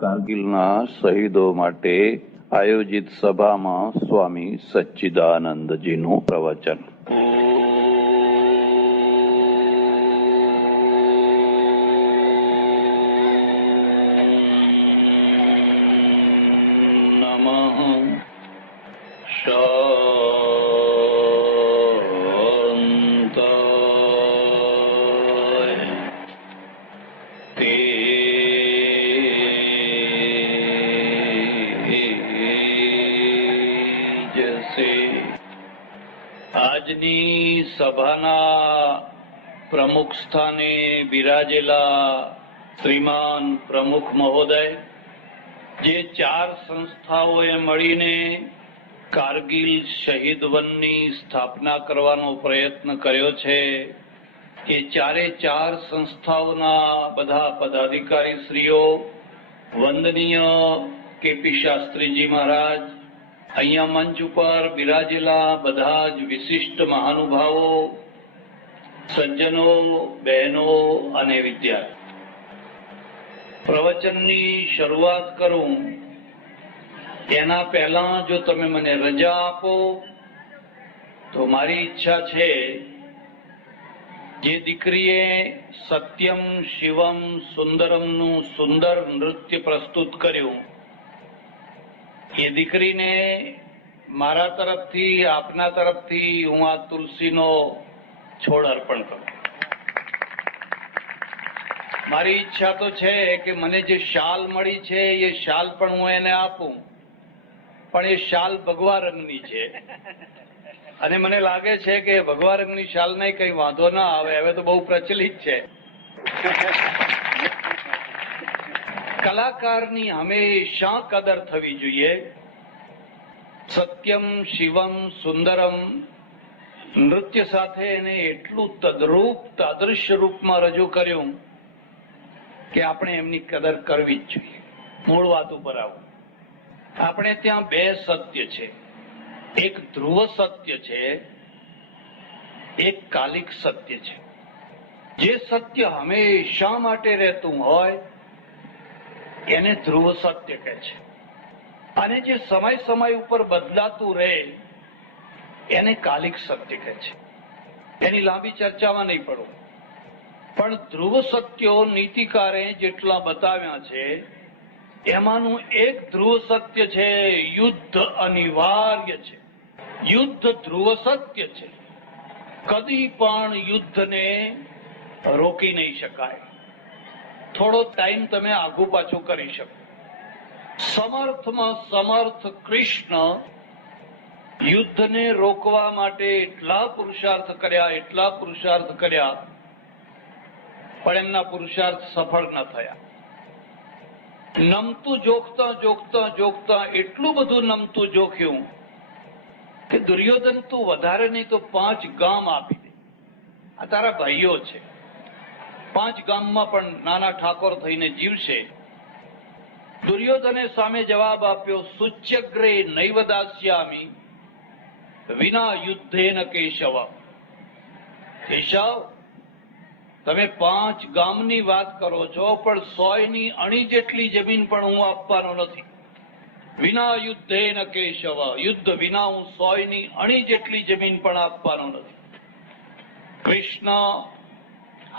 કારગિલના શહીદો માટે આયોજિત સભામાં સ્વામી સચ્ચિદાનંદજીનું પ્રવચન. આજની સભાના પ્રમુખ સ્થાને બિરાજેલા શ્રીમાન પ્રમુખ મહોદય, જે 4 સંસ્થાઓએ મળીને કારગિલ શહીદ વનની સ્થાપના કરવાનો પ્રયત્ન કર્યો છે, એ 4 સંસ્થાઓના બધા પદાધિકારી શ્રીઓ, વંદનીય કેપી શાસ્ત્રીજી મહારાજ, અહીંયા મંચ ઉપર બિરાજેલા બધા જ વિશિષ્ટ મહાનુભાવો, સજ્જનો, બહેનો અને વિદ્યાર્થી, પ્રવચનની શરૂઆત કરું એના પહેલા જો તમે મને રજા આપો તો મારી ઈચ્છા છે, જે દીકરીએ સત્યમ શિવમ સુંદરમનું સુંદર નૃત્ય પ્રસ્તુત કર્યું, એ દીકરીને મારા તરફથી, આપના તરફથી હું આ તુલસીનો છોડ અર્પણ કરું. મારી ઈચ્છા તો છે કે મને જે શાલ મળી છે એ શાલ પણ હું એને આપું, પણ એ શાલ ભગવા રંગની છે અને મને લાગે છે કે ભગવા રંગની શાલને કઈ વાંધો ના આવે, હવે તો બહુ પ્રચલિત છે. કલાકારની હંમેશા કદર થવી જોઈએ. સત્યમ શિવમ સુંદરમ નૃત્ય સાથે એને એટલું તદ્રૂપ તાદૃશ્ય રૂપમાં રજૂ કર્યું કે આપણે એમની કદર કરવી જ જોઈએ. મૂળ વાત ઉપર આવું. આપણે ત્યાં 2 સત્ય છે, એક ધ્રુવ સત્ય છે, એક કાલિક સત્ય છે. જે સત્ય હંમેશા માટે રહેતું હોય એને ધ્રુવ સત્ય કહે છે, અને જે સમય સમય ઉપર બદલાતું રહે એને કાલિક સત્ય કહે છે. એની લાંબી ચર્ચામાં નહીં પડો, પણ ધ્રુવ સત્યો નીતિકારે જેટલા બતાવ્યા છે એમાંનું એક ધ્રુવ સત્ય છે, યુદ્ધ અનિવાર્ય છે. યુદ્ધ ધ્રુવ સત્ય છે. કદી પણ યુદ્ધને રોકી નહીં શકાય. થોડો ટાઈમ તમે આઘું પાછું કરી શકો. સમર્થમાં સમર્થ કૃષ્ણ યુદ્ધને રોકવા માટે એટલા પુરુષાર્થ કર્યા, પણ એમના પુરુષાર્થ સફળ ન થયા. નમતું જોખતા એટલું બધું નમતું જોખ્યું કે દુર્યોધન તું વધારે નહીં તો 5 ગામ આપી દે, આ તારા ભાઈઓ છે, 5 ગામમાં પણ નાના ઠાકોર થઈને જીવશે. દુર્યોધને સામે જવાબ આપ્યો, સુચ્યગ્રે નૈવ દાસ્યામિ વિના યુદ્ધેન કેશવ. કેશવ, તમે 5 ગામની વાત કરો છો, પણ 100ની અણી જેટલી જમીન પણ હું આપવાનો નથી. વિના યુદ્ધેન કેશવ, યુદ્ધ વિના હું 100ની અણી જેટલી જમીન પણ આપવાનો નથી. કૃષ્ણ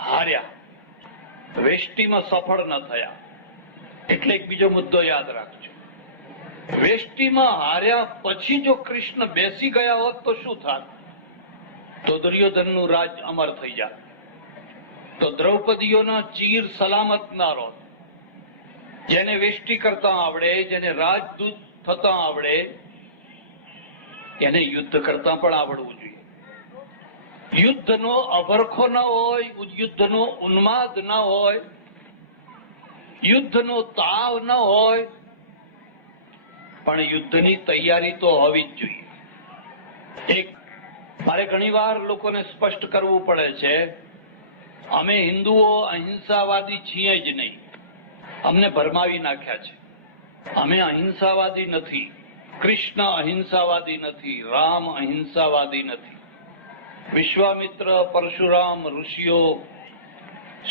હાર્યા, વેષ્ટિમાં સફળ ન થયા. એટલે એક બીજો મુદ્દો યાદ રાખજો. વેષ્ટિમાં હાર્યા પછી જો કૃષ્ણ બેસી ગયા હોત તો શું થાત? તો દુર્યોધનનું રાજ અમર થઈ જાત, તો દ્રૌપદીઓના ચીર સલામત ના રહો. જેને વેષ્ટિ કરતા આવડે, જેને રાજદૂત થતા આવડે, એને યુદ્ધ કરતા પણ આવડવું જોઈએ. યુદ્ધનો અભરખો ન હોય, યુદ્ધનો ઉન્માદ ન હોય, યુદ્ધનો તાવ ન હોય, પણ યુદ્ધની તૈયારી તો હોવી જ જોઈએ. મારે ઘણી વાર લોકોને સ્પષ્ટ કરવું પડે છે, અમે હિન્દુઓ અહિંસાવાદી છીએ જ નહીં. અમને ભરમાવી નાખ્યા છે. અમે અહિંસાવાદી નથી. કૃષ્ણ અહિંસાવાદી નથી, રામ અહિંસાવાદી નથી. વિશ્વામિત્ર, પરશુરામ, ઋષિઓ,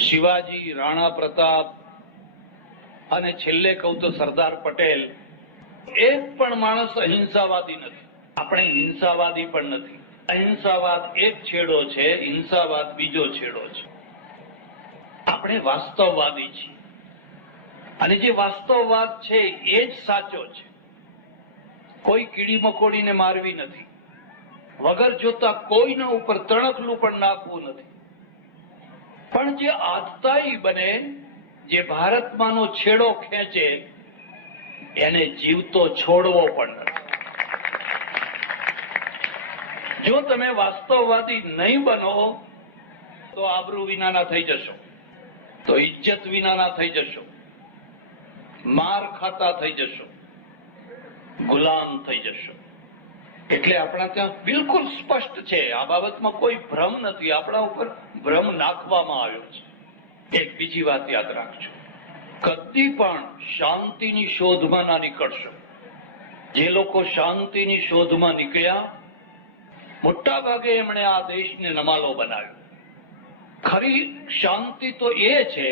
શિવાજી, રાણા પ્રતાપ, અને છેલ્લે કહું તો સરદાર પટેલ, એક પણ માણસ અહિંસાવાદી નથી. આપણે હિંસાવાદી પણ નથી. અહિંસાવાદ એક છેડો છે, હિંસાવાદ બીજો છેડો છે. આપણે વાસ્તવવાદી છીએ અને જે વાસ્તવવાદ છે એ જ સાચો છે. કોઈ કીડી મકોડીને મારવી નથી, વગર જોતા કોઈના ઉપર તણખલું પણ નાખવું નથી. પણ જે આતતાઈ બને, જે ભારતમાંનો છેડો ખેંચે, એને જીવતો છોડવો પણ નથી. જો તમે વાસ્તવવાદી નહીં બનો તો આબરૂ વિનાના થઈ જશો, તો ઇજ્જત વિનાના થઈ જશો, માર ખાતા થઈ જશો, ગુલામ થઈ જશો. એટલે આપણા ત્યાં બિલકુલ સ્પષ્ટ છે, આ બાબતમાં કોઈ ભ્રમ નથી. આપણા ઉપર ભ્રમ નાખવામાં આવ્યો છે. એક બીજી વાત યાદ રાખજો, કદી પણ શાંતિની શોધમાં ના નીકળશો. જે લોકો શાંતિની શોધમાં નીકળ્યા, મોટા ભાગે એમણે આ દેશને નમાલો બનાવ્યો. ખરી શાંતિ તો એ છે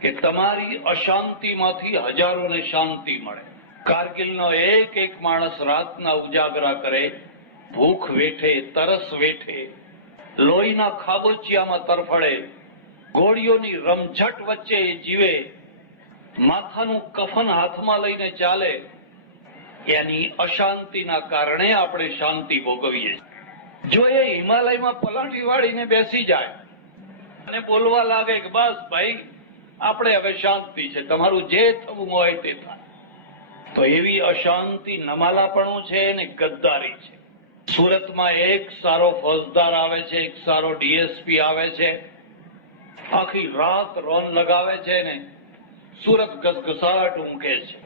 કે તમારી અશાંતિમાંથી હજારોને શાંતિ મળે. કારગિલનો એક એક માણસ રાતના ઉજાગરા કરે, ભૂખ વેઠે, તરસ વેઠે, લોહીના ખાબોચિયામાં તરફડે, ગોળીઓની રમઝટ વચ્ચે જીવે, માથાનું કફન હાથમાં લઈને ચાલે. એની અશાંતિના કારણે આપણે શાંતિ ભોગવીએ. જો એ હિમાલયમાં પલાઠી વાળીને બેસી જાય અને બોલવા લાગે કે બસ ભાઈ આપણે હવે શાંતિ છે, તમારું જે થવું હોય તે થાય, તો એવી અશાંતિ નમાલાપણું છે ને ગદ્દારી છે. સુરતમાં એક સારો ફોજદાર આવે છે, એક સારો ડીએસપી આવે છે, આખી રાત રોન લગાવે છે ને સુરત ઘસઘસાટ ઊંઘે છે.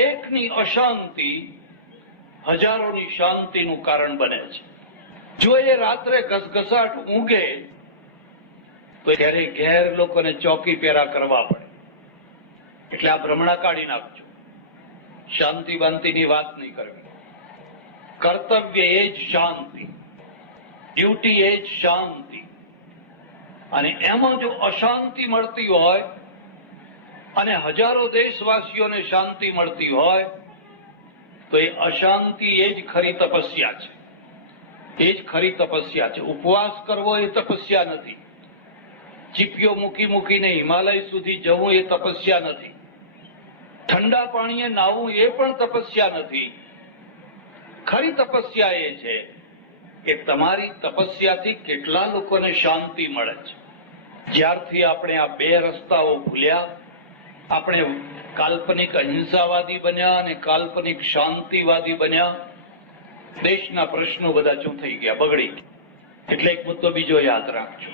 એકની અશાંતિ હજારોની શાંતિનું કારણ બને છે. જો એ રાત્રે ઘસઘસાટ ઊંઘે તો ત્યારે ઘેર લોકોને ચોકી પહેરા કરવા પડે. એટલે આ ભ્રમણા કાઢી નાખજો. શાંતિ બાંતિની વાત નહીં કરવી. કર્તવ્ય એ જ શાંતિ, ડ્યુટી એ જ શાંતિ. અને એમાં જો અશાંતિ મળતી હોય અને હજારો દેશવાસીઓને શાંતિ મળતી હોય તો એ અશાંતિ એ જ ખરી તપસ્યા છે. એ જ ખરી તપસ્યા છે. ઉપવાસ કરવો એ તપસ્યા નથી. ચીપીઓ મૂકીને હિમાલય સુધી જવું એ તપસ્યા નથી. ઠંડા પાણીએ નાહવું એ પણ તપસ્યા નથી. ખરી તપસ્યા એ છે કે તમારી તપસ્યાથી કેટલા લોકોને શાંતિ મળે છે. જ્યારથી આપણે આ બે રસ્તાઓ ભૂલ્યા, આપણે કાલ્પનિક અહિંસાવાદી બન્યા અને કાલ્પનિક શાંતિવાદી બન્યા, દેશના પ્રશ્નો બધા શું થઈ ગયા, બગડી. એટલે એક મુદ્દો બીજો યાદ રાખજો,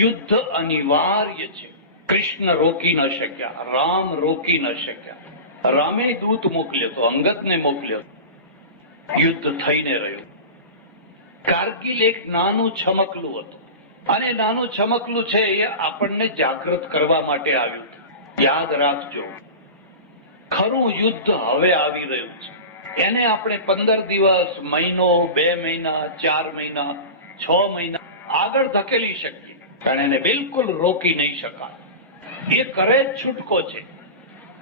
યુદ્ધ અનિવાર્ય છે. કૃષ્ણ રોકી ન શક્યા, રામ રોકી ન શક્યા. રામે દૂત મોકલ્યો તો, અંગદને મોકલ્યો, યુદ્ધ થઈને રહ્યું. કારગિલ એક નાનું છમકલું હતું અને નાનું છમકલું છે એ આપણને જાગૃત કરવા માટે આવ્યું. યાદ રાખજો, ખરું યુદ્ધ હવે આવી રહ્યું છે. એને આપણે 15 દિવસ, મહિનો, 2 મહિના, 4 મહિના, 6 મહિના આગળ ધકેલી શકીએ, પણ એને બિલકુલ રોકી નહીં શકાય. એ કરે જ છૂટકો છે.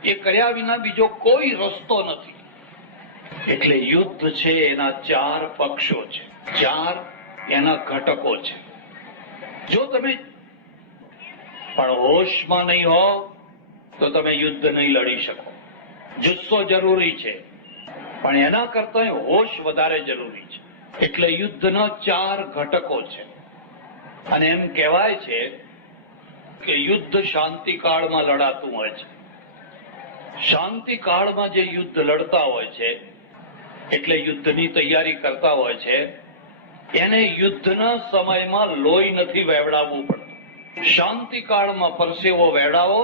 એ કર્યા વિના બીજો કોઈ રસ્તો નથી. એટલે યુદ્ધ છે એના 4 પક્ષો છે, 4 એના ઘટકો છે. જો તમે પણ હોશમાં નહીં હો તો તમે યુદ્ધ નહીં લડી શકો. જુસ્સો જરૂરી છે પણ એના કરતા હોશ વધારે જરૂરી છે. એટલે યુદ્ધના 4 ઘટકો છે. અને એમ કહેવાય છે કે યુદ્ધ શાંતિકાળમાં લડાતું હોય છે. શાંતિકાળમાં જે યુદ્ધ લડતા હોય છે એટલે યુદ્ધની તૈયારી કરતા હોય છે, એને યુદ્ધના સમયમાં લોહી નથી વહેવડાવવું પડતું. શાંતિકાળમાં પરસેવો વહેવડાવો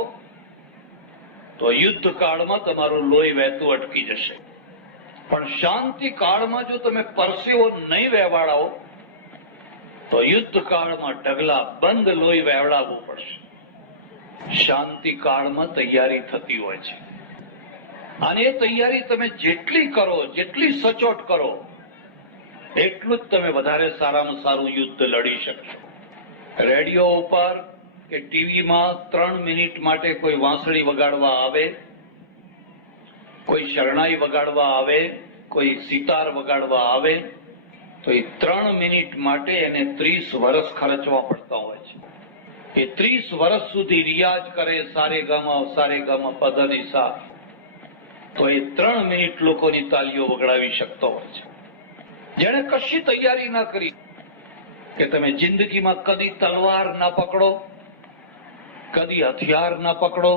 તો યુદ્ધ કાળમાં તમારું લોહી વહેતું અટકી જશે. પણ શાંતિ કાળમાં જો તમે પરસેવો નહીં વહેવાડાવો તો યુદ્ધ કાળમાં ઢગલા બંધ લોહી વહેવડાવવું પડશે. શાંતિ કાળમાં તૈયારી થતી હોય છે અને એ તૈયારી તમે જેટલી કરો, જેટલી સચોટ કરો, એટલું જ તમે વધારે સારામાં સારું યુદ્ધ લડી શકશો. રેડિયો ઉપર કે ટીવીમાં 3 મિનિટ માટે કોઈ વાંસળી વગાડવા આવે, કોઈ શરણાઈ વગાડવા આવે, કોઈ સિતાર વગાડવા આવે, તો એ 3 મિનિટ માટે એને 30 વર્ષ ખર્ચવા પડતા હોય છે. એ 30 વર્ષ સુધી રિયાઝ કરે, સારે ગામા પધનિસા, તો એ 3 મિનિટ લોકોની તાલીઓ વગાડાવી શકતો હોય છે. જેણે કશી તૈયારી ના કરી, કે તમે જિંદગીમાં કદી તલવાર ના પકડો, કદી હથિયાર ના પકડો,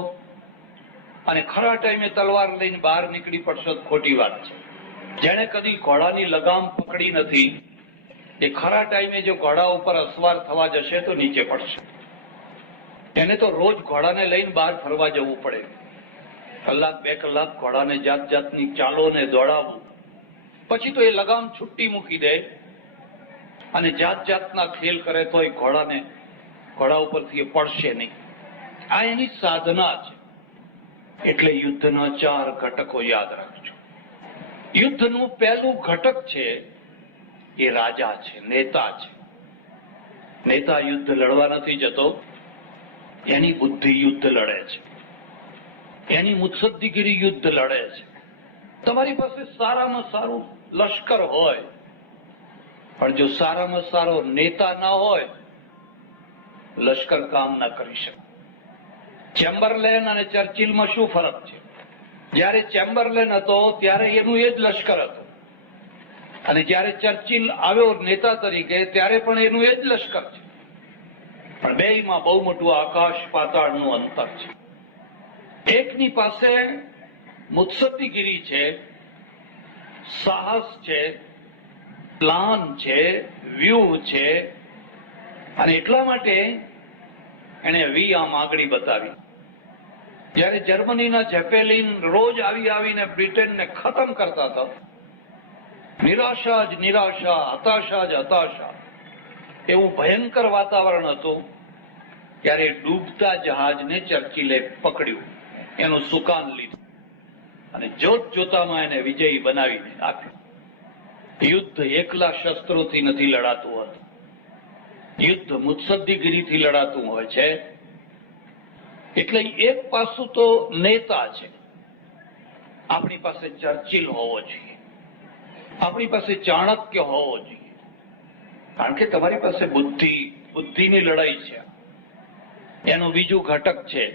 અને ખરા ટાઈમે તલવાર લઈને બહાર નીકળી પડશો તો ખોટી વાત છે. જેણે કદી ઘોડાની લગામ પકડી નથી, એ ખરા ટાઈમે જો ઘોડા ઉપર અસવાર થવા જશે તો નીચે પડશે. એને તો રોજ ઘોડાને લઈને બહાર ફરવા જવું પડે, કલાક 2 કલાક ઘોડાને જાત જાતની ચાલોને દોડાવવું, પછી તો એ લગામ છૂટી મૂકી દે અને જાત જાતના ખેલ કરે તો એ ઘોડા ઉપરથી એ પડશે નહીં. આ એની સાધના છે. એટલે યુદ્ધના 4 ઘટકો યાદ રાખજો. યુદ્ધનું પહેલું ઘટક છે એ રાજા છે, નેતા છે. નેતા યુદ્ધ લડવા નથી જતો, એની બુદ્ધિ યુદ્ધ લડે છે, એની મુત્સદ્દીગીરી યુદ્ધ લડે છે. તમારી પાસે સારામાં સારું લશ્કર હોય, પણ જો સારામાં સારો નેતા ના હોય, લશ્કર કામ ના કરી શકે. ચેમ્બરલેન અને ચર્ચિલમાં શું ફરક છે? જયારે ચેમ્બરલેન હતો ત્યારે એનું એ જ લશ્કર હતું, અને જયારે ચર્ચિલ આવ્યો નેતા તરીકે ત્યારે પણ એનું એ જ લશ્કર છે. પણ બેયમાં બહુ મોટું આકાશ પાતાળનું અંતર છે. એકની પાસે મુત્સદ્દીગીરી છે, સાહસ છે, પ્લાન છે, વ્યૂહ છે, અને એટલા માટે એને વી આમ આગળ બતાવી. જયારે જર્મનીના ઝેપેલિન રોજ આવીને બ્રિટનને ખતમ કરતા હતા, નિરાશા જ નિરાશા, હતાશા જ હતાશા, એવું ભયંકર વાતાવરણ હતું, ત્યારે ડૂબતા જહાજને ચર્ચિલે પકડ્યું, એનું સુકાન લીધું અને જોત જોતામાં એને વિજયી બનાવીને આપ્યું. યુદ્ધ એકલા શસ્ત્રોથી નથી લડાતું હોતું, યુદ્ધ મુત્સદ્દીગીરીથી લડાતું હોય છે. એટલે એક પાસું તો નેતા છે. આપણી પાસે ચર્ચિલ હોવો જોઈએ, આપણી પાસે ચાણક્ય હોવો જોઈએ, કારણ કે તમારી પાસે બુદ્ધિની લડાઈ છે. એનું બીજું ઘટક છે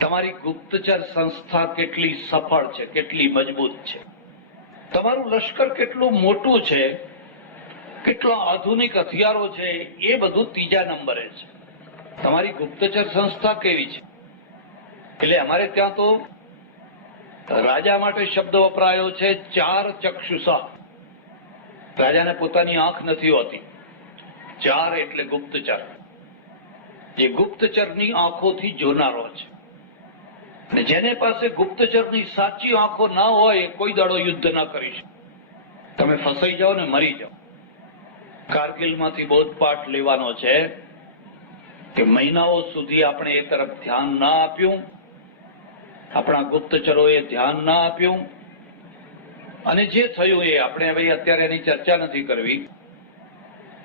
તમારી ગુપ્તચર સંસ્થા કેટલી સફળ છે, કેટલી મજબૂત છે, તમારું લશ્કર કેટલું મોટું છે, કેટલા આધુનિક હથિયારો છે, એ બધું ત્રીજા નંબરે છે. તમારી ગુપ્તચર સંસ્થા કેવી છે? એટલે અમારે ત્યાં તો રાજા માટે શબ્દ વપરાયો છે 4 ચક્ષુષા. રાજાને પોતાની આંખ નથી હોતી. 4 એટલે ગુપ્તચર, જે ગુપ્તચરની આંખોથી જોનારો છે. અને જેને પાસે ગુપ્તચરની સાચી આંખો ના હોય, કોઈ દાડો યુદ્ધ ના કરી શકે. તમે ફસાઈ જાઓ ને મરી જાઓ. કારગિલમાંથી બોધપાઠ લેવાનો છે કે મહિનાઓ સુધી આપણે એ તરફ ધ્યાન ના આપ્યું, આપણા ગુપ્તચરોએ ધ્યાન ના આપ્યું, અને જે થયું એ આપણે હવે અત્યારે એની ચર્ચા નથી કરવી.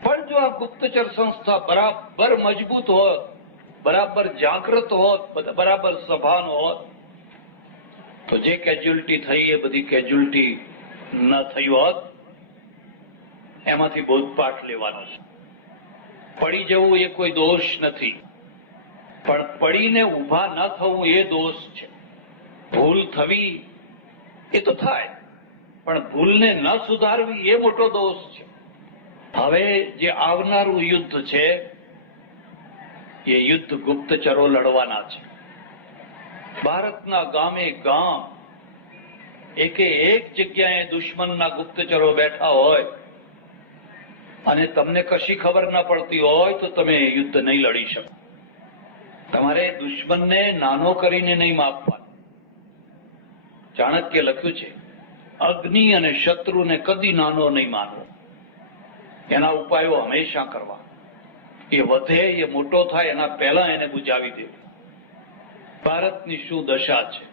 પણ જો આ ગુપ્તચર સંસ્થા બરાબર મજબૂત હોત, બરાબર જાગૃત હોત, બરાબર સભાન હોત, તો જે કેજ્યુઅલિટી થઈ એ બધી કેજ્યુઅલિટી ન થઈ હોત. એમાંથી બોધપાઠ લેવાનો છે. પડી જવું એ કોઈ દોષ નથી, પણ પડીને ઊભા ન થવું એ દોષ છે. ભૂલ થવી એ તો થાય, પણ ભૂલને ન સુધારવી એ મોટો દોષ છે. હવે જે આવનારું યુદ્ધ છે એ યુદ્ધ ગુપ્તચરો લડવાના છે. ભારતના ગામે ગામ એક જગ્યાએ દુશ્મનના ગુપ્તચરો બેઠા હોય અને તમને કશી ખબર ના પડતી હોય તો તમે યુદ્ધ નહીં લડી શકો. તમારે દુશ્મનને નાનો કરીને નહીં માપવાનો. ચાણક્ય લખ્યું છે, અગ્નિ અને શત્રુને કદી નાનો નહીં માનવો, એના ઉપાયો હંમેશા કરવા. એ વધે, એ મોટો થાય એના પહેલા એને બુજાવી દેવું. ભારતની શું દશા છે?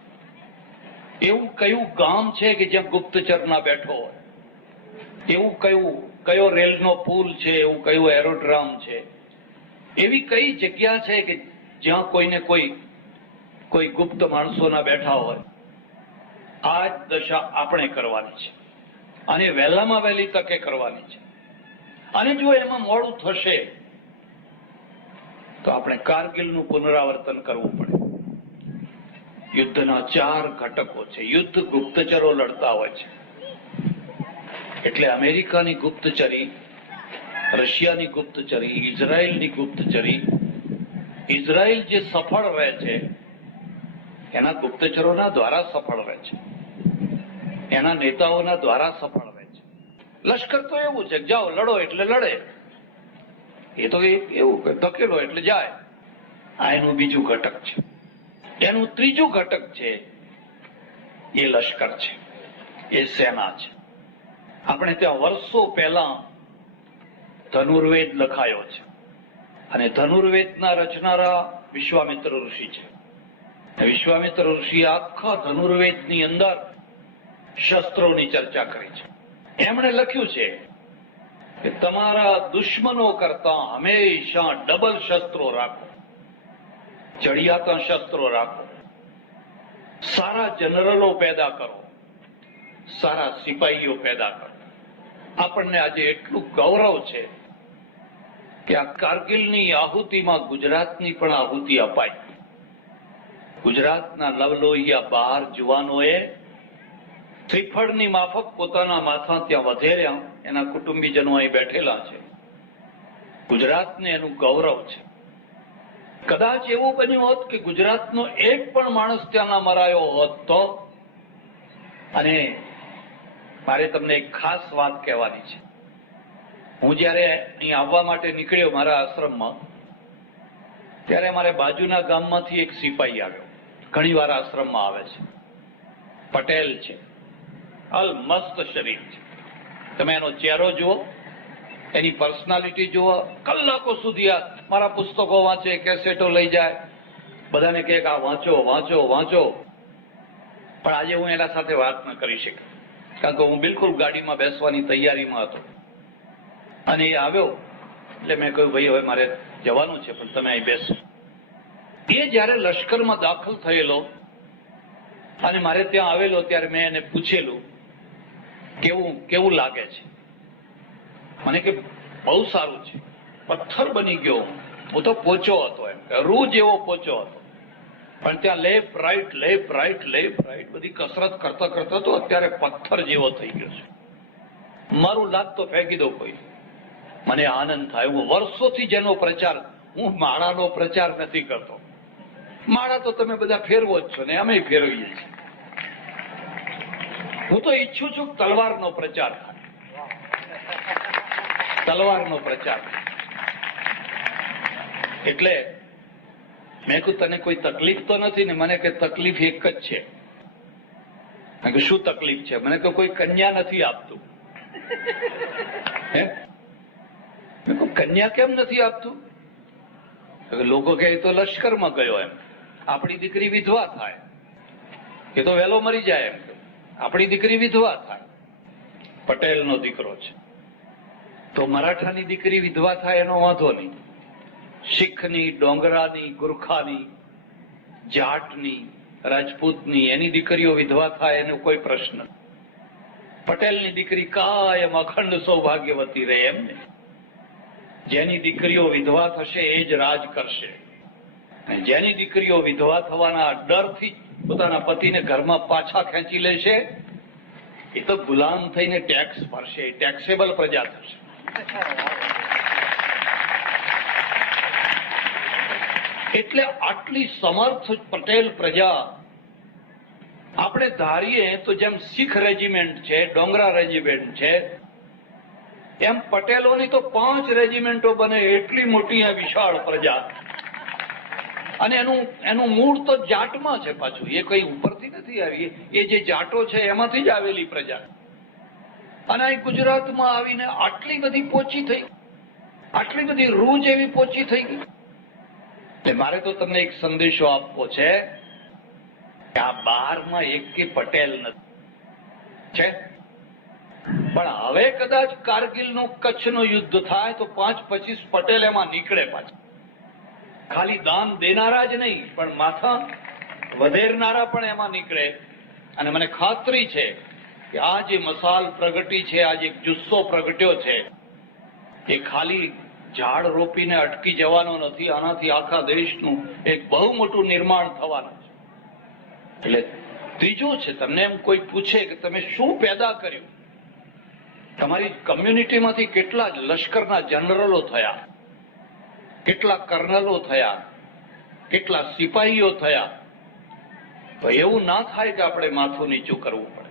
એવું કયું ગામ છે કે જ્યાં ગુપ્તચર ના બેઠો હોય? એવું કયો રેલનો પુલ છે, એવું કયું એરોડ્રામ છે, એવી કઈ જગ્યા છે કે જ્યાં કોઈને કોઈ ગુપ્ત માણસો ના બેઠા હોય? આ જ દશા આપણે કરવાની છે, અને વહેલામાં વહેલી તકે કરવાની છે. અને જો એમાં મોડું થશે તો આપણે કારગિલનું પુનરાવર્તન કરવું પડે. યુદ્ધના 4 ઘટકો છે. યુદ્ધ ગુપ્તચરો લડતા હોય છે. એટલે અમેરિકાની ગુપ્તચરી, રશિયાની ગુપ્તચરી, ઇઝરાયલની ગુપ્તચરી, ઇઝરાયલ જે સફળ રહે છે એના ગુપ્તચરોના દ્વારા સફળ રહે છે, એના નેતાઓના દ્વારા સફળ રહે છે. લશ્કર તો એવું છે, જાઓ લડો એટલે લડે. એ તો એવું કે ધકેલો એટલે જાય. આ એનું બીજું ઘટક છે. એનું ત્રીજું ઘટક છે એ લશ્કર છે, એ સેના છે. આપણે ત્યાં વર્ષો પહેલા ધનુર્વેદ લખાયો છે, અને ધનુર્વેદના રચનારા વિશ્વામિત્ર ઋષિ છે. વિશ્વામિત્ર ઋષિએ આખા ધનુર્વેદની અંદર શસ્ત્રોની ચર્ચા કરી છે. એમણે લખ્યું છે કે તમારા દુશ્મનો કરતા હંમેશા ડબલ શસ્ત્રો રાખો, ચડિયાતા શસ્ત્રો રાખો, સારા જનરલો પેદા કરો, સારા સિપાહીઓ પેદા કરો. આપણને આજે એટલું ગૌરવ છે કે આ કારગિલની આહુતિમાં ગુજરાતની પણ આહુતિ અપાઈ. ગુજરાતના લવલોહિયા 12 જુવાનોએ શ્રીફળની માફક પોતાના માથા ત્યાં વધેર્યા. એના કુટુંબીજનો અહીં બેઠેલા છે. ગુજરાતને એનું ગૌરવ છે. કદાચ એવું બન્યું હોત કે ગુજરાતનો એક પણ માણસ ત્યાં ના મરાયો હોત તો. અને મારે તમને એક ખાસ વાત કહેવાની છે. હું જયારે અહીં આવવા માટે નીકળ્યો મારા આશ્રમમાં, ત્યારે મારે બાજુના ગામમાંથી એક સિપાહી આવ્યો. ઘણી વાર આશ્રમમાં આવે છે. પટેલ છે, અલ મસ્ત શરીર છે. તમે એનો ચહેરો જુઓ, એની પર્સનાલિટી જુઓ. કલાકો સુધી આ મારા પુસ્તકો વાંચે, કેસેટો લઈ જાય, બધાને કહે કે આ વાંચો વાંચો વાંચો. પણ આજે હું એના સાથે વાત ન કરી શક્યો, કારણ કે હું બિલકુલ ગાડીમાં બેસવાની તૈયારીમાં હતો. અને એ આવ્યો એટલે મેં કહ્યું, ભાઈ હવે મારે જવાનું છે, પણ તમે અહીં બેસો. એ જયારે લશ્કરમાં દાખલ થયેલો અને મારે ત્યાં આવેલો, ત્યારે મેં એને પૂછેલું કેવું લાગે છે. મને કે બહુ સારું છે. પથ્થર બની ગયો. હું તો પોચો હતો, એમ રૂ જેવો પોચો હતો. પણ ત્યાં left right left right left right બધી કસરત કરતા કરતા તો અત્યારે પથ્થર જેવો થઈ ગયો છે. મારું લાત તો ફેંકી દો કોઈ. મને આનંદ થાય. હું વર્ષોથી જેનો પ્રચાર, હું માળાનો પ્રચાર નથી કરતો. માળા તો તમે બધા ફેરવો જ છો ને, અમે ફેરવીએ છીએ. હું તો ઈચ્છું છું તલવારનો પ્રચાર થાય. તલવારનો પ્રચાર. એટલે મેં કહ્યું, તને કોઈ તકલીફ તો નથી ને? મને કે તકલીફ એક જ છે. મેં કહ્યું, શું તકલીફ છે? મને કે કોઈ કન્યા નથી આપતું. હે? મેં કહ્યું, કન્યા કેમ નથી આપતું? લોકો કહે તો લશ્કરમાં ગયો, એમ આપણી દીકરી વિધવા થાય, એ તો વહેલો મરી જાય. એમ આપણી દીકરી વિધવા થાય. પટેલનો દીકરો છે તો મરાઠાની દીકરી વિધવા થાય એનો વાંધો નહીં. શીખની, ડોંગરાની, ગુરખાની, જાટની, રાજપૂતની, એની દીકરીઓ વિધવા થાય એનો કોઈ પ્રશ્ન. પટેલની દીકરી કાયમ અખંડ સૌભાગ્યવતી રહે. એમને જેની દીકરીઓ વિધવા થશે એ જ રાજ કરશે. જેની દીકરીઓ વિધવા થવાના ડરથી પોતાના પતિને ઘરમાં પાછા ખેંચી લેશે, એ તો ગુલામ થઈને ટેક્સ ભરશે, ટેક્સેબલ પ્રજા થશે. એટલે આટલી સમર્થ પટેલ પ્રજા આપણે ધારીએ તો જેમ શીખ રેજિમેન્ટ છે, ડોંગરા રેજિમેન્ટ છે, એમ પટેલોની તો 5 રેજિમેન્ટો બને એટલી મોટી આ વિશાળ પ્રજા. અને એનું મૂળ તો જાટમાં છે પાછું. એ કઈ ઉપરથી નથી આવી. એ જે જાટો છે એમાંથી જ આવેલી પ્રજા. અને અહીં ગુજરાતમાં આવીને આટલી બધી પોચી થઈ, આટલી બધી રૂ જેવી પોચી થઈ ગઈ. મારે તો તમને એક સંદેશો આપવો છે કે આ 12માં એક કે પટેલ નથી છે. પણ હવે કદાચ કારગિલનું, કચ્છનું યુદ્ધ થાય તો 5-25 પટેલ એમાં નીકળે પાછા. ખાલી દાન દેનારા જ નહીં, પણ માથા વધેરનારા પણ એમાં નીકળે. અને મને ખાતરી છે કે આ જે મસાલ પ્રગટી છે, આ જે જુસ્સો પ્રગટ્યો છે, એ ખાલી ઝાડ રોપીને અટકી જવાનો નથી. આનાથી આખા દેશનું એક બહુ મોટું નિર્માણ થવાનું છે. એટલે ત્રીજું છે, તમને એમ કોઈ પૂછે કે તમે શું પેદા કર્યું, તમારી કમ્યુનિટીમાંથી કેટલા લશ્કરના જનરલો થયા, કેટલા કર્નલો થયા, કેટલા સિપાહીઓ થયા, તો એવું ના થાય કે આપણે માથું નીચું કરવું પડે.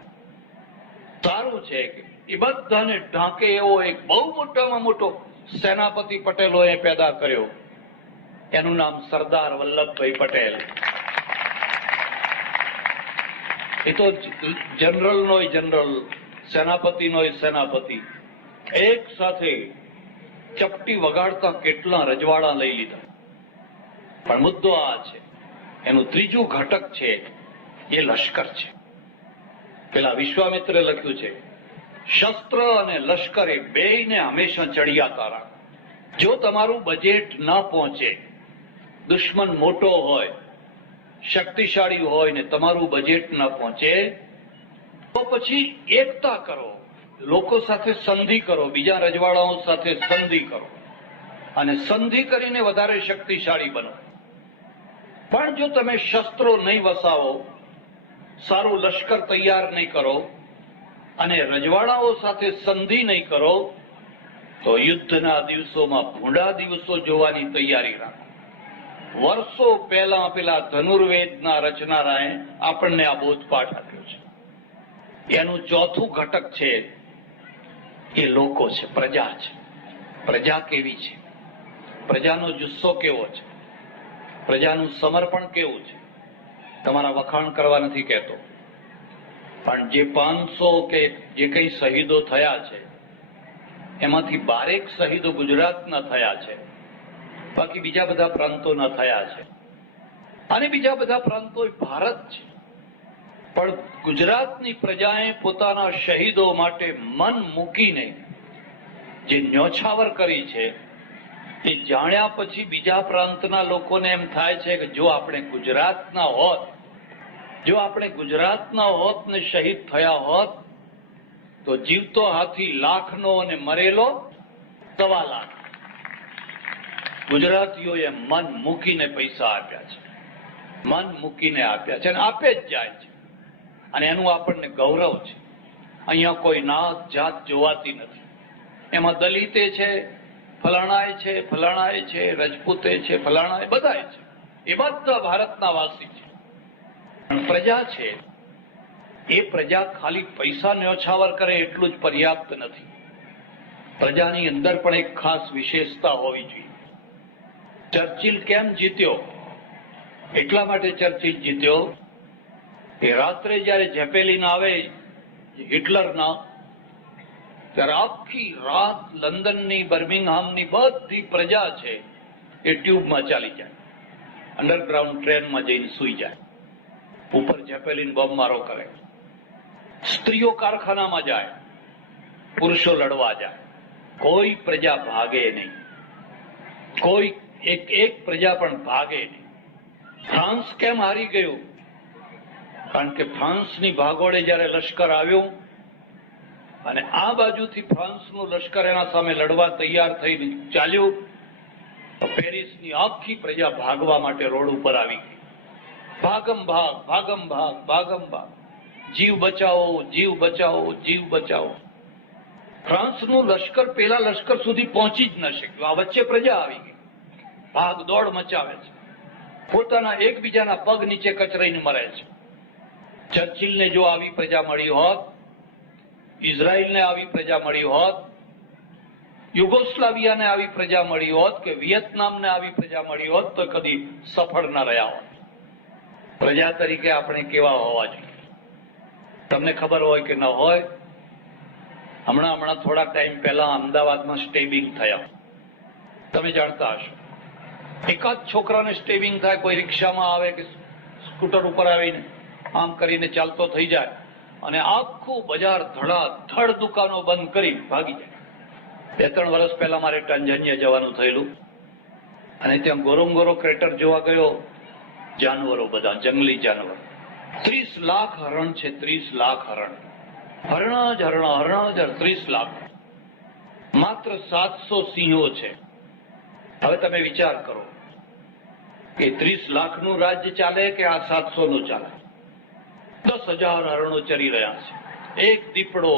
સારું છે કે એ બધાને ઢાંકે એવો એક બહુ મોટામાં મોટો સેનાપતિ પટેલોએ પેદા કર્યો. એનું નામ સરદાર વલ્લભભાઈ પટેલ. એ તો જનરલનો જનરલ, સેનાપતિનો સેનાપતિ. એક સાથે ચપટી વગાડતા કેટલા રજવાડા લઈ લીધા. પણ મુદ્દો આ છે, એનું ત્રીજું ઘટક છે એ લશ્કર છે. પેલા વિશ્વામિત્રે લખ્યું છે, શસ્ત્ર અને લશ્કર એ બેયને હંમેશા ચડિયાતા રાખો. જો તમારું બજેટ ન પહોંચે, દુશ્મન મોટો હોય, શક્તિશાળી હોય ને તમારું બજેટ ન પહોંચે, તો પછી એકતા કરો, લોકો સાથે સંધિ કરો, બીજા રજવાડાઓ સાથે સંધિ કરો અને સંધિ કરીને વધારે શક્તિશાળી બનો. પણ જો તમે શસ્ત્રો નહીં વસાવો, સારું લશ્કર તૈયાર નહીં કરો અને રજવાડાઓ સાથે સંધિ નહીં કરો, તો યુદ્ધના દિવસોમાં ભૂંડા દિવસો જોવાની તૈયારી રાખો. વર્ષો પહેલા પેલા ધનુર્વેદના રચનારાએ આપણને આ બોધપાઠ આપ્યો છે. એનું ચોથું ઘટક છે એ લોકો છે, પ્રજા છે. પ્રજા કેવી છે, પ્રજાનો જુસ્સો કેવો છે, પ્રજાનું સમર્પણ કેવું છે. તમારા વખાણ કરવા નથી કહેતો, પણ જે 500 કે જે કઈ શહીદો થયા છે, એમાંથી 12 શહીદો ગુજરાતના થયા છે, બાકી બીજા બધા પ્રાંતોના થયા છે. અને બીજા બધા પ્રાંતો ભારત છે. પણ ગુજરાતની પ્રજાએ પોતાના શહીદો માટે મન મૂકીને જે ન્યોછાવર કરી છે, એ જાણ્યા પછી બીજા પ્રાંતના લોકોને એમ થાય છે કે જો આપણે ગુજરાતના હોત, જો આપણે ગુજરાતના હોત ને શહીદ થયા હોત, તો જીવતો હાથી લાખનો અને મરેલો 1.25 લાખ. ગુજરાતીઓએ મન મૂકીને પૈસા આપ્યા છે, મન મૂકીને આપ્યા છે અને આપે જ જાય છે. અને એનું આપણને ગૌરવ છે. અહીંયા કોઈ નાત જાત જોવાતી નથી. એમાં દલિતે છે, ફલાણાએ છે, ફલાણાએ છે, રજપૂતે છે, ફલાણાએ બધાએ છે. એ બધા ભારતના વાસી છે. પણ પ્રજા છે, એ પ્રજા ખાલી પૈસા ન્યોછાવર કરે એટલું જ પર્યાપ્ત નથી. પ્રજાની અંદર પણ એક ખાસ વિશેષતા હોવી જોઈએ. ચર્ચિલ કેમ જીત્યો? એટલા માટે ચર્ચિલ જીત્યો કે રાત્રે જયારે ઝેપેલિન આવે હિટલરના, ત્યારે આખી રાત લંડનની, બર્મિંગહામની બધી પ્રજા છે એ ટ્યુબમાં ચાલી જાય, અંડરગ્રાઉન્ડ ટ્રેનમાં જઈને સુઈ જાય. ઉપર ઝેપેલિન બોમ્બમારો કરે. સ્ત્રીઓ કારખાનામાં જાય, પુરુષો લડવા જાય. કોઈ પ્રજા ભાગે નહીં, કોઈ એક પ્રજા પણ ભાગે નહીં. ફ્રાન્સ કેમ હારી ગયું? કારણ કે ફ્રાન્સની ભાગોળે જયારે લશ્કર આવ્યું અને આ બાજુથી ફ્રાન્સનું લશ્કર એના સામે લડવા તૈયાર થઈને ચાલ્યું, તો પેરિસની આખી પ્રજા ભાગવા માટે રોડ ઉપર આવી ગઈ. ભાગમ ભાગ, ભાગમ ભાગ, ભાગમ ભાગ, જીવ બચાવો, જીવ બચાવો, જીવ બચાવો. ફ્રાન્સનું લશ્કર પેલા લશ્કર સુધી પહોંચી જ ન શક્યું. આ વચ્ચે પ્રજા આવી ગઈ, ભાગ દોડ મચાવે છે, પોતાના એકબીજાના પગ નીચે કચરાઈને મરે છે. ચર્ચિલને જો આવી પ્રજા મળી હોત, ઇઝરાયલને આવી પ્રજા મળી હોત, યુગોસ્લાવિયાને આવી પ્રજા મળી હોત કે વિયેતનામને આવી પ્રજા મળી હોત, તો કદી સફળ ન રહ્યા હોત. પ્રજા તરીકે આપણે કેવા હોવા જોઈએ? તમને ખબર હોય કે ન હોય, હમણાં થોડા ટાઈમ પહેલા અમદાવાદમાં સ્ટેબિંગ થયા. તમે જાણતા હશો. એકાદ છોકરાને સ્ટેબિંગ થાય, કોઈ રિક્ષામાં આવે કે સ્કૂટર ઉપર આવીને આમ કરીને ચાલતો થઈ જાય અને આખું બજાર ધડાધડ દુકાનો બંધ કરી ભાગી જાય. 2-3 વર્ષ પહેલા મારે ટાંઝાનિયા જવાનું થયેલું. અને ત્યાં ગોરોંગોરો ક્રેટર જોવા ગયો. જાનવરો બધા જંગલી જાનવરો, 30 લાખ હરણ છે. 30 લાખ હરણ, હરણ જ હરણ, હરણ જ 30 લાખ. માત્ર 700 સિંહો છે. હવે તમે વિચાર કરો કે 30 લાખનું રાજ્ય ચાલે કે આ 700 નું ચાલે. 10,000 હરણો ચરી રહ્યા છે. એક દીપડો,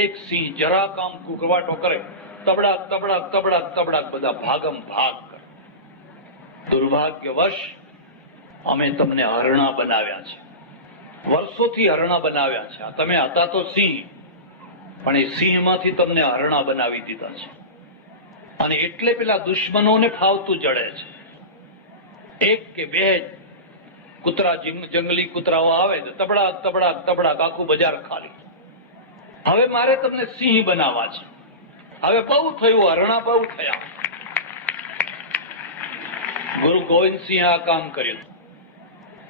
એક સિંહ જરા કામ કુકવાટો કરે, તબડાક તબડાક તબડાક તબડાક બધા ભાગમ ભાગ કરે. દુર્ભાગ્યવશ અમે તમને હરણા બનાવ્યા છે, વર્ષોથી હરણા બનાવ્યા છે. તમે હતા તો સિંહ, પણ એ સિંહમાંથી તમને હરણા બનાવી દીધા છે. અને એટલે પેલા દુશ્મનોને ફાવતું જડે છે. એક કે બે કૂતરા, જંગલી કૂતરાઓ આવે તો તબડાક તબડાક તબડાક આખું બજાર ખાલી. હવે મારે તમને સિંહ બનાવવા છે. હવે બહુ થયું, હરણા બહુ થયા. ગુરુ ગોવિંદસિંહે આ કામ કર્યું.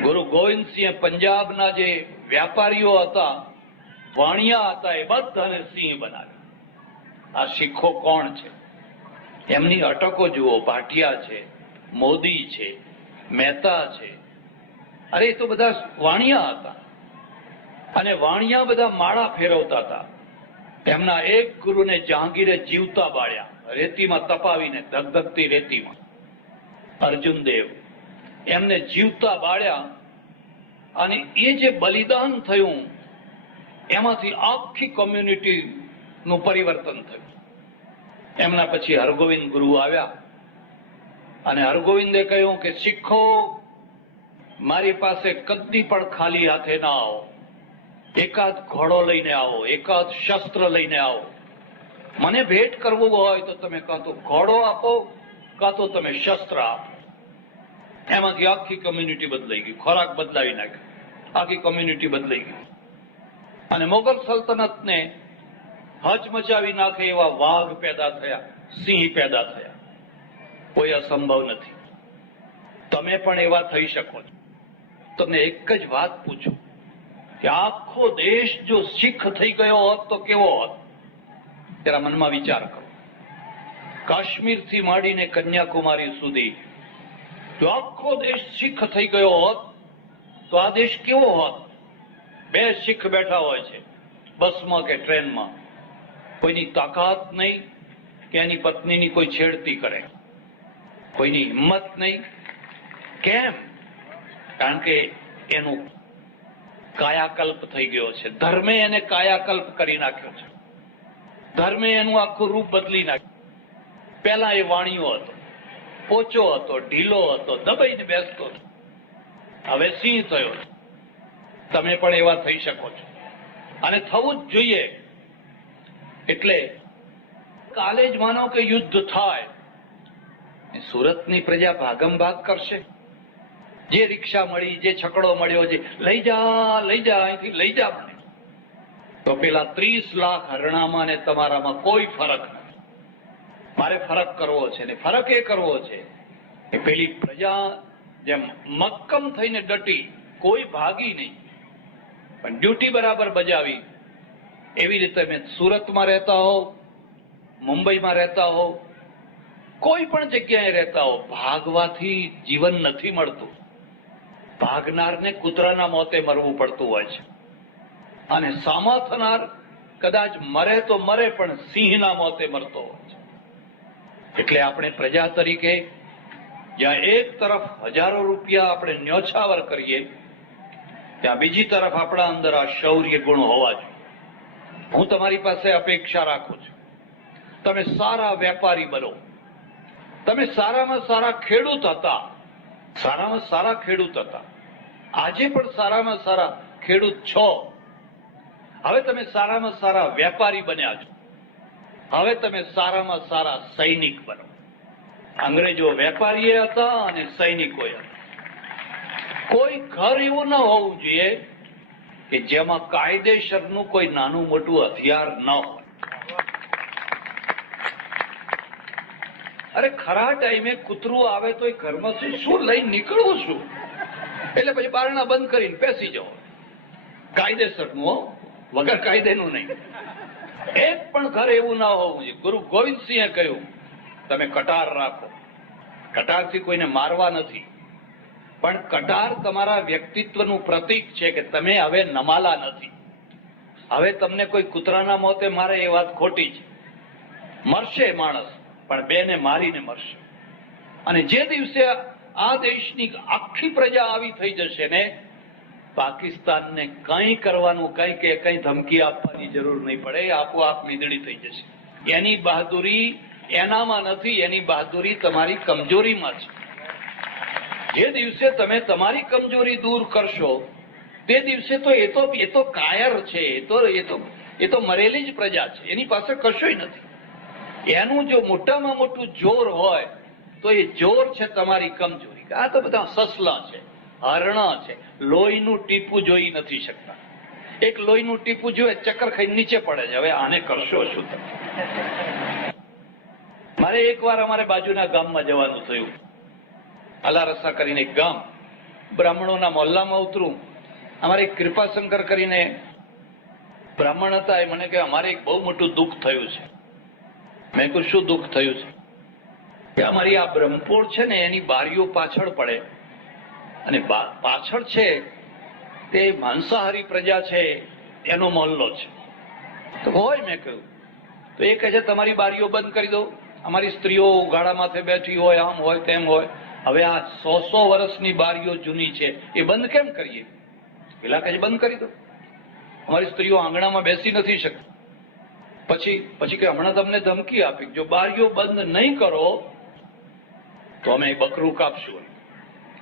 ગુરુ ગોવિંદસિંહે પંજાબના જે વ્યાપારીઓ હતા, વાણિયા હતા, એ બધાને સિંહ બનાવ્યા. આ શીખો કોણ છે? એમની અટકો જુઓ. ભાટિયા છે, મોદી છે, મહેતા છે. અરે એ તો બધા વાણિયા હતા. અને વાણિયા બધા માળા ફેરવતા હતા. એમના એક ગુરુને જહાંગીરે જીવતા બાળ્યા, રેતીમાં તપાવીને, ધગધગતી રેતીમાં. અર્જુનદેવ એમને જીવતા બાળ્યા. અને એ જે બલિદાન થયું એમાંથી આખી કોમ્યુનિટી નું પરિવર્તન થયું. એમના પછી હરગોવિંદ ગુરુ આવ્યા અને હરગોવિંદે કહ્યું કે શીખો, મારી પાસે કદી પણ ખાલી હાથે ના આવો. એકાદ ઘોડો લઈને આવો, એકાદ શસ્ત્ર લઈને આવો. મને ભેટ કરવું હોય તો તમે કાં તો ઘોડો આપો, કાં તો તમે શસ્ત્ર આપો. એમાંથી આખી કોમ્યુનિટી બદલાઈ ગઈ. ખોરાક બદલાવી નાખ્યો, આખી કોમ્યુનિટી બદલાઈ ગઈ. અને મોગલ સલ્તનતને હચમચાવી નાખે એવા વાઘ પેદા થયા, સિંહ પેદા થયા. કોઈ અસંભવ નથી. તમે પણ એવા થઈ શકો છો. તમને એક જ વાત પૂછું કે આખો દેશ જો શીખ થઈ ગયો હોત તો કેવો હોત? જરા મનમાં વિચાર કરો. કાશ્મીરથી માંડીને કન્યાકુમારી સુધી જો આખો દેશ શીખ થઈ ગયો હોત તો આ દેશ કેવો હોત? 2 શીખ બેઠા હોય છે બસમાં કે ટ્રેનમાં. કોઈની તાકાત નહીં કે એની પત્નીની કોઈ છેડતી કરે, કોઈની હિંમત નહીં. કેમ? કારણ કે એનું કાયાકલ્પ થઈ ગયો છે. ધર્મે એને કાયાકલ્પ કરી નાખ્યો છે. ધર્મે એનું આખું રૂપ બદલી નાખ્યું. પહેલા એ વાણિયો હતો, પોચો હતો, ઢીલો હતો, દબાઈને બેસતો હતો. હવે સિંહ થયો. તમે પણ એવા થઈ શકો છો અને થવું જ જોઈએ. એટલે કાલે જ માનો કે યુદ્ધ થાય, સુરતની પ્રજા ભાગમ ભાગ કરશે. જે રિક્ષા મળી, જે છકડો મળ્યો, જે લઈ જા લઈ જા, અહીંથી લઈ જા મને. તો પેલા 30 લાખ હરણામાં ને તમારામાં કોઈ ફરક નથી. મારે ફરક કરવો છે ને ફરક એ કરવો છે કે પેલી પ્રજા જેમ મક્કમ થઈને ડટી, કોઈ ભાગી નહીં, પણ ડ્યુટી બરાબર બજાવી. એવી રીતે મેં સુરતમાં રહેતા હોવ, મુંબઈમાં રહેતા હોવ, કોઈ પણ જગ્યાએ રહેતા હોવ, ભાગવાથી જીવન નથી મળતું. ભાગનારને કૂતરાના મોતે મરવું પડતું હોય છે. અને સામા થનાર કદાચ મરે તો મરે, પણ સિંહના મોતે મરતો હોય છે. એટલે આપણે પ્રજા તરીકે જ્યાં એક તરફ હજારો રૂપિયા આપણે ન્યોછાવર કરીએ, ત્યાં બીજી તરફ આપણા અંદર આ શૌર્ય ગુણ હોવા જોઈએ. હું તમારી પાસે અપેક્ષા રાખું છું, તમે સારા વેપારી બનો. તમે સારામાં સારા ખેડૂત હતા, સારામાં સારા ખેડૂત હતા. આજે પણ સારામાં સારા ખેડૂત છો. હવે તમે સારામાં સારા વેપારી બન્યા છો. હવે તમે સારામાં સારા સૈનિક બનો. અંગ્રેજો વેપારીએ હતા અને સૈનિકોએ હતા. કોઈ ઘર એવું ન હોવું જોઈએ કે જેમાં કાયદેસરનું કોઈ નાનું મોટું હથિયાર ન હોય. અરે ખરા ટાઈમે કૂતરું આવે તો એ ઘરમાં શું લઈને નીકળવું છું? એટલે પછી બારણા બંધ કરીને બેસી જાઓ. કાયદેસરનું, વગર કાયદેનું નહીં. એક પણ ઘર એવું ના હોવું જોઈએ. ગુરુ ગોવિંદસિંહે કહ્યું તમે કટાર રાખો. કટારથી કોઈને મારવા નથી, પણ કટાર તમારા વ્યક્તિત્વનું પ્રતીક છે કે તમે હવે નમાલા નથી. હવે તમને કોઈ કૂતરાના મોતે મારે એ વાત ખોટી છે. મરશે માણસ, પણ બેને મારીને મરશે. અને જે દિવસે આ દેશની આખી પ્રજા આવી થઈ જશે ને, પાકિસ્તાનને કંઈ કરવાનું, કંઈ ધમકી આપવાની જરૂર નહીં પડે, આપોઆપ મીંદડી થઈ જશે. એની બહાદુરી એનામાં નથી, એની બહાદુરી તમારી કમજોરીમાં છે. જે દિવસે તમે તમારી કમજોરી દૂર કરશો તે દિવસે તો એ તો કાયર છે, એ તો મરેલી જ પ્રજા છે, એની પાસે કશુંય નથી. એનું જો મોટામાં મોટું જોર હોય તો એ જોર છે તમારી કમજોરી. આ તો બધા સસલા છે, હરણા છે, લોહીનું ટીપું જોઈ નથી શકતા. એક લોહીનું ટીપું જોયે ચક્કર ખાઈ નીચે પડે છે. હવે આને કરશો શું તમે? મારે એકવાર અમારે બાજુના ગામમાં જવાનું થયું, અલારસા કરીને એક ગામ, બ્રાહ્મણોના મોહલ્લામાં ઉતરું. અમારે એક કૃપાશંકર કરીને બ્રાહ્મણ હતા, એ મને કહે અમારે એક બહુ મોટું દુઃખ થયું છે. મેં કહ્યું શું દુઃખ થયું છે? કે અમારી આ બ્રહ્મપોળ છે ને એની બારીઓ પાછળ પડે, અને પાછળ છે તે માંસાહારી પ્રજા છે, એનો મોહલ્લો છે. તો હોય, મેં કહ્યું. તો એ કહે છે તમારી બારીઓ બંધ કરી દો. અમારી સ્ત્રીઓ ગાડા માથે બેઠી હોય, આમ હોય તેમ હોય. હવે આ 100 વર્ષની બારીઓ જૂની છે, એ બંધ કેમ કરીએ? પેલા કહે બંધ કરી દો. અમારી સ્ત્રીઓ આંગણામાં બેસી નથી શકતી. પછી કે હમણાં તમને ધમકી આપી, જો બારીઓ બંધ નહીં કરો તો અમે બકરું કાપશું,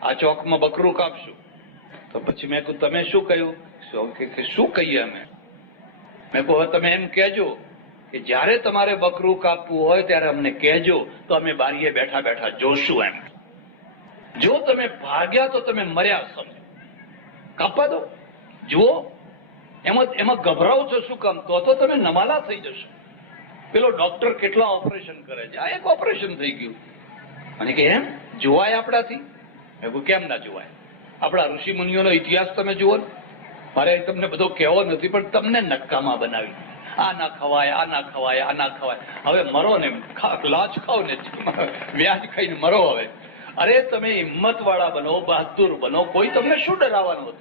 આ ચોકમાં બકરું કાપશું. તો પછી મેં કહ્યું તમે શું કહ્યું? કે શું કહીએ અમે? મેં કહ્યું તમે એમ કહેજો કે જ્યારે તમારે બકરું કાપવું હોય ત્યારે અમને કહેજો, તો અમે બારીએ બેઠા બેઠા જોશું. એમ જો તમે ભાગ્યા તો તમે મર્યા સમજો, કાપવા દો. જુઓ એમાં ગભરાવ છો શું કામ? તો તમે નમાલા થઈ જશો. પેલો ડોક્ટર કેટલા ઓપરેશન કરે છે, આ એક ઓપરેશન થઈ ગયું. અને કે એમ જોવાય આપણાથી? મેં કહ્યું કેમ ના જોવાય? આપણા ઋષિ મુનિઓનો ઇતિહાસ તમે જુઓ ને. મારે તમને બધો કહેવો નથી, પણ તમને નક્કામાં બનાવી. આ ના ખવાય, આ ના ખવાય, આ ના ખવાય. હવે મરો ને, લાજ ખાઓ ને, વ્યાજ ખાઈને મરો. હવે અરે તમે હિંમત વાળા બનો, બહાદુર બનો. કોઈ તમને શું ડરાવવાનું હતું?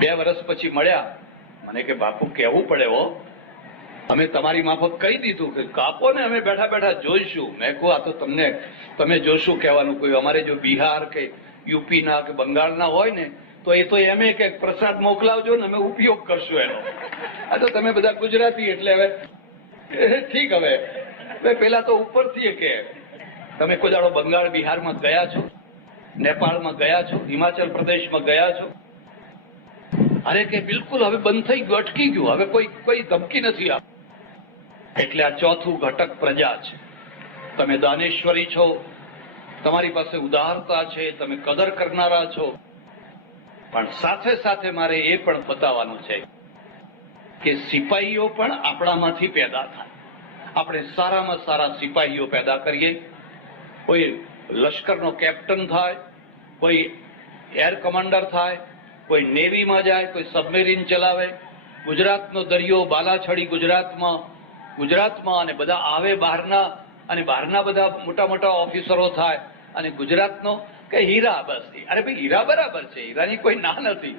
2 વર્ષ પછી મળ્યા, મને કે બાપુ કહેવું પડે હો, અમે તમારી માફક કહી દીધું કે કાપો ને, અમે બેઠા બેઠા જોઈશું. મેં કહું આ તો તમે જોશું કહેવાનું. કોઈ અમારે જો બિહાર કે યુપીના કે બંગાળના હોય ને તો એ તો એમ કે પ્રસાદ મોકલાવજો ને, અમે ઉપયોગ કરશું એનો. આ તો તમે બધા ગુજરાતી એટલે હવે ઠીક. હવે પેલા તો ઉપરથી કે તમે કોઈ દાડો બંગાળ બિહારમાં ગયા છો? નેપાળમાં ગયા છો? હિમાચલ પ્રદેશમાં ગયા છો? અરે કે બિલકુલ હવે બંધ થઈ ગયું, અટકી ગયું, હવે કોઈ ધમકી નથી આપ. એટલે આ ચોથું ઘટક પ્રજા છે. તમે દાનેશ્વરી છો, તમારી પાસે ઉદારતા છે, તમે કદર કરનારા છો. પણ સાથે સાથે મારે એ પણ બતાવવાનું છે કે સિપાહીઓ પણ આપણામાંથી પેદા થાય. આપણે સારામાં સારા સિપાહીઓ પેદા કરીએ. કોઈ લશ્કરનો કેપ્ટન થાય, કોઈ એર કમાન્ડર થાય, કોઈ નેવીમાં જાય, કોઈ સબમેરીન ચલાવે. ગુજરાતનો દરિયો બાલાછડી ગુજરાતમાં અને બધા આવે બહારના, અને બહારના બધા મોટા મોટા ઓફિસરો થાય. અને ગુજરાતનો કે હીરા, બસ. અરે ભાઈ હીરા બરાબર છે, હીરાની કોઈ ના નથી,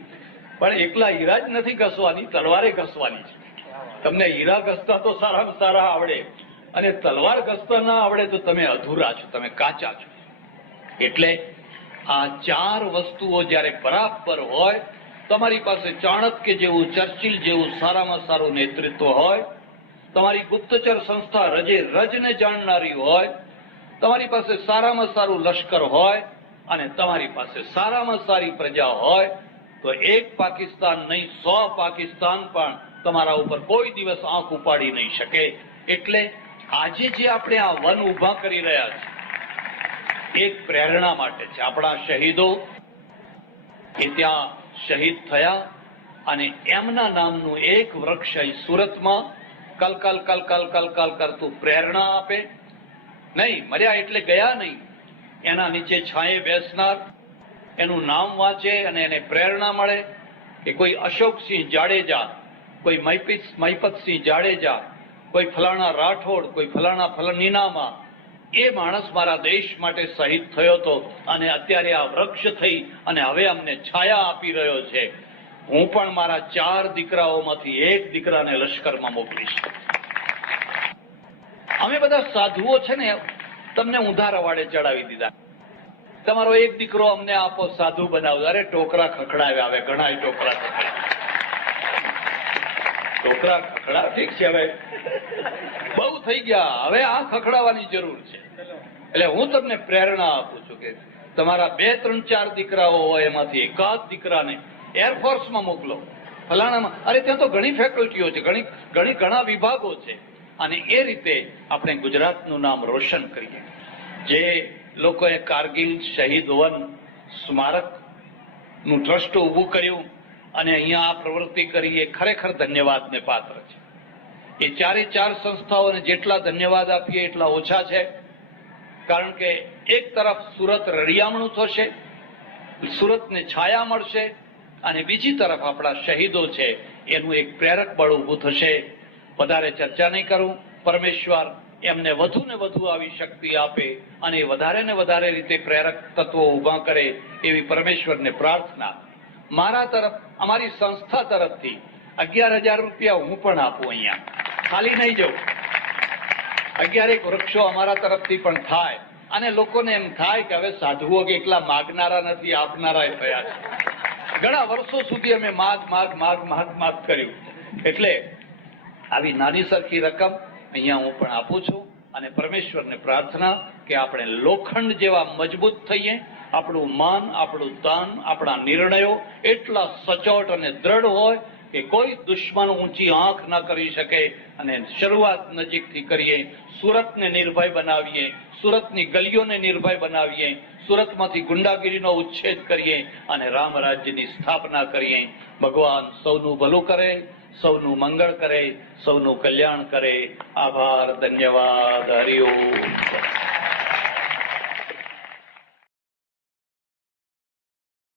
પણ એકલા હીરા જ નથી ઘસવાની, તલવારે ઘસવાની છે. તમને હીરા ઘસતા તો સારામાં સારા આવડે, અને તલવાર ઘસતા ના આવડે તો તમે અધૂરા છો, તમે કાચા છો. એટલે આ 4 વસ્તુઓ જયારે બરાબર હોય, તમારી પાસે ચાણક્ય જેવું, ચર્ચિલ જેવું સારામાં સારું નેતૃત્વ હોય, તમારી ગુપ્તચર સંસ્થા રજને જાણનારી હોય, તમારી પાસે સારામાં સારું લશ્કર હોય, અને તમારી પાસે સારામાં સારી પ્રજા હોય, તો એક પાકિસ્તાન નહીં 100 પાકિસ્તાન પણ તમારા ઉપર કોઈ દિવસ આંખ ઉપાડી નહીં શકે. એટલે આજે જે આપણે આ વન ઉભા કરી રહ્યા છીએ એક પ્રેરણા માટે છે. આપણા શહીદો એ ત્યાં શહીદ થયા, અને એમના નામનું એક વૃક્ષ અહીં સુરતમાં કલકલ કરતું પ્રેરણા આપે. નહીં મર્યા એટલે ગયા નહીં, એના નીચે છાંયે બેસનાર, એનું નામ વાંચે અને એને પ્રેરણા મળે કે કોઈ અશોકસિંહ જાડેજા, કોઈ મહિપતસિંહ જાડેજા, કોઈ ફલાણા રાઠોડ, કોઈ ફલાણા નીનામા, એ માણસ મારા દેશ માટે શહીદ થયો હતો અને અત્યારે આ વૃક્ષ થઈ અને હવે અમને છાયા આપી રહ્યો છે. હું પણ મારા 4 દીકરાઓમાંથી એક દીકરાને લશ્કરમાં મોકલીશ. અમે બધા સાધુઓ છે ને તમને ઊંધા રવાડે ચડાવી દીધા. તમારો એક દીકરો અમને આપો, સાધુ બનાવો. અરે ટોકરા ખખડાવ્યા. હવે ઘણા ટોકરા ખખડા ઠીક છે, હવે બહુ થઈ ગયા. હવે આ ખખડાવવાની જરૂર છે. એટલે હું તમને પ્રેરણા આપું છું કે તમારા 2, 3, 4 દીકરાઓ હોય એમાંથી એકાદ દીકરાને એરફોર્સમાં મોકલો, ફલાણામાં. અરે ત્યાં તો ઘણી ફેકલ્ટીઓ છે, ઘણા વિભાગો છે. અને એ રીતે આપણે ગુજરાતનું નામ રોશન કરીએ. જે લોકોએ કારગિલ શહીદ વન સ્મારકનું ટ્રસ્ટ ઊભું કર્યું અને અહીંયા આ પ્રવૃત્તિ કરી, એ ખરેખર ધન્યવાદને પાત્ર છે. એ 4 સંસ્થાઓને જેટલા ધન્યવાદ આપીએ એટલા ઓછા છે. કારણ કે એક તરફ સુરત રળિયામણું થશે, સુરતને છાયા મળશે, અને બીજી તરફ આપણા શહીદો છે એનું એક પ્રેરક બળ ઊભું થશે. વધારે ચર્ચા નહીં કરું. પરમેશ્વર એમને વધુ ને વધુ આવી શક્તિ આપે અને વધારે ને વધારે રીતે પ્રેરક તત્વો ઊભા કરે એવી પરમેશ્વરને પ્રાર્થના. મારા તરફ, અમારી સંસ્થા તરફથી 11,000 રૂપિયા હું પણ આપું. અહીંયા ખાલી નહીં જવું. 11 વૃક્ષો અમારા તરફથી પણ થાય અને લોકોને એમ થાય કે હવે સાધુઓ કે એકલા માગનારા નથી, આપનારા થયા છે. ઘણા વર્ષો સુધી અમે માગ કર્યું. એટલે આવી નાની સરખી રકમ અહીંયા હું પણ આપું છું અને પરમેશ્વરને પ્રાર્થના કે આપણે લોખંડ જેવા મજબૂત થઈએ. આપણું મન, આપણું તન, આપણા નિર્ણયો એટલા સચોટ અને દ્રઢ હોય કે કોઈ દુશ્મન ઊંચી આંખ ન કરી શકે. અને શરૂઆત નજીકથી કરીએ. સુરતને નિર્ભય બનાવીએ, સુરતની ગલીઓને નિર્ભય બનાવીએ, સુરતમાંથી ગુંડાગીરીનો ઉચ્છેદ કરીએ અને રામ રાજ્યની સ્થાપના કરીએ. ભગવાન સૌનું ભલું કરે, સૌનું મંગળ કરે, સૌનું કલ્યાણ કરે. આભાર, ધન્યવાદ. હરિ ઓમ.